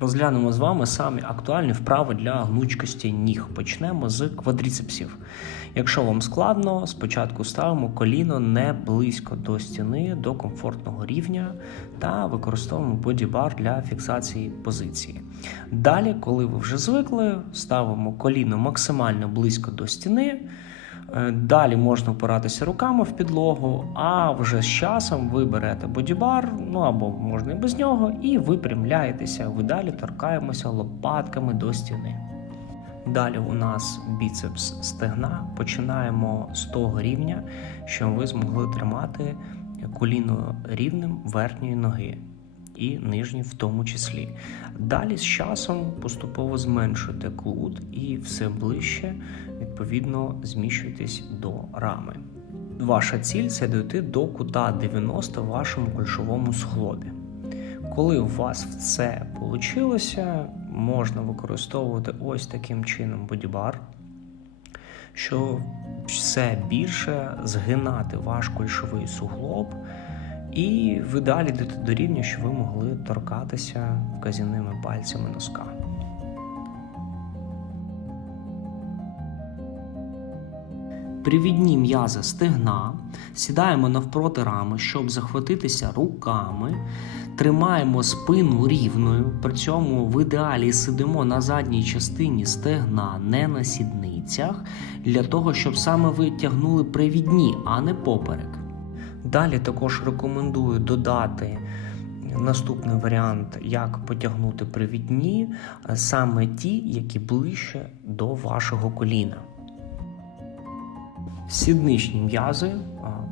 Розглянемо з вами самі актуальні вправи для гнучкості ніг. Почнемо з квадріцепсів. Якщо вам складно, спочатку ставимо коліно не близько до стіни, до комфортного рівня та використовуємо бодібар для фіксації позиції. Далі, коли ви вже звикли, ставимо коліно максимально близько до стіни. Е, Далі можна опиратися руками в підлогу, а вже з часом ви берете бодібар, ну або можна і без нього, і випрямляєтеся. Ви далі торкаємося лопатками до стіни. Далі у нас біцепс стегна. Починаємо з того рівня, що ви змогли тримати коліно рівнем верхньої ноги і нижній в тому числі. Далі з часом поступово зменшуєте кут і все ближче, відповідно, зміщуєтесь до рами. Ваша ціль це дойти до кута 90 в вашому кульшовому схлобі. Коли у вас все вийшло, можна використовувати ось таким чином бодібар, що все більше згинати ваш кульшовий суглоб, і ви далі йдете до рівня, що ви могли торкатися вказівними пальцями носка. Привідні м'язи стегна, сідаємо навпроти рами, щоб захватитися руками, тримаємо спину рівною, при цьому в ідеалі сидимо на задній частині стегна, не на сідницях, для того, щоб саме ви тягнули привідні, а не поперек. Далі також рекомендую додати наступний варіант, як потягнути привідні, саме ті, які ближче до вашого коліна. Сідничні м'язи.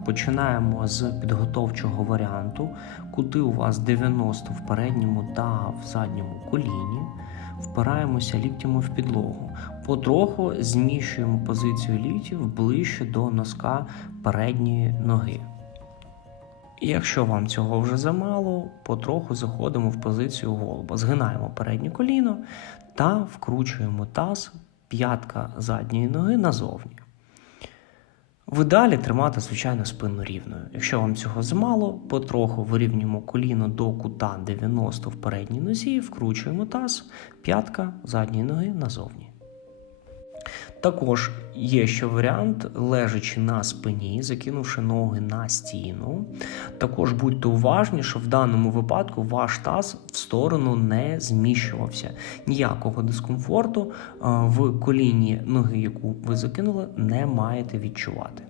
Починаємо з підготовчого варіанту. Кути у вас 90 в передньому та в задньому коліні. Впираємося ліктями в підлогу. Потроху зміщуємо позицію ліктів ближче до носка передньої ноги. І якщо вам цього вже замало, потроху заходимо в позицію голуба. Згинаємо переднє коліно та вкручуємо таз п'ятка задньої ноги назовні. В ідеалі тримати, звичайно, спину рівною. Якщо вам цього замало, потроху вирівнюємо коліно до кута 90 в передній нозі, вкручуємо таз, п'ятка задньої ноги назовні. Також є ще варіант, лежачи на спині, закинувши ноги на стіну. Також будьте уважні, що в даному випадку ваш таз в сторону не зміщувався. Ніякого дискомфорту в коліні ноги, яку ви закинули, не маєте відчувати.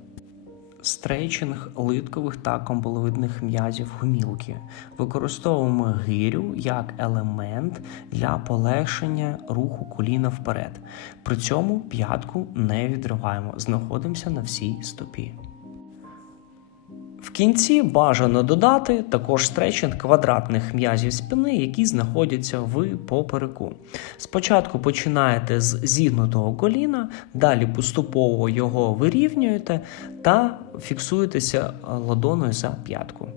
Стрейчинг литкових та комболовидних м'язів гумілки. Використовуємо гирю як елемент для полегшення руху коліна вперед. При цьому п'ятку не відриваємо, знаходимося на всій стопі. Кінці бажано додати також стретчинг квадратних м'язів спини, які знаходяться в попереку. Спочатку починаєте з зігнутого коліна, далі поступово його вирівнюєте та фіксуєтеся ладоною за п'ятку.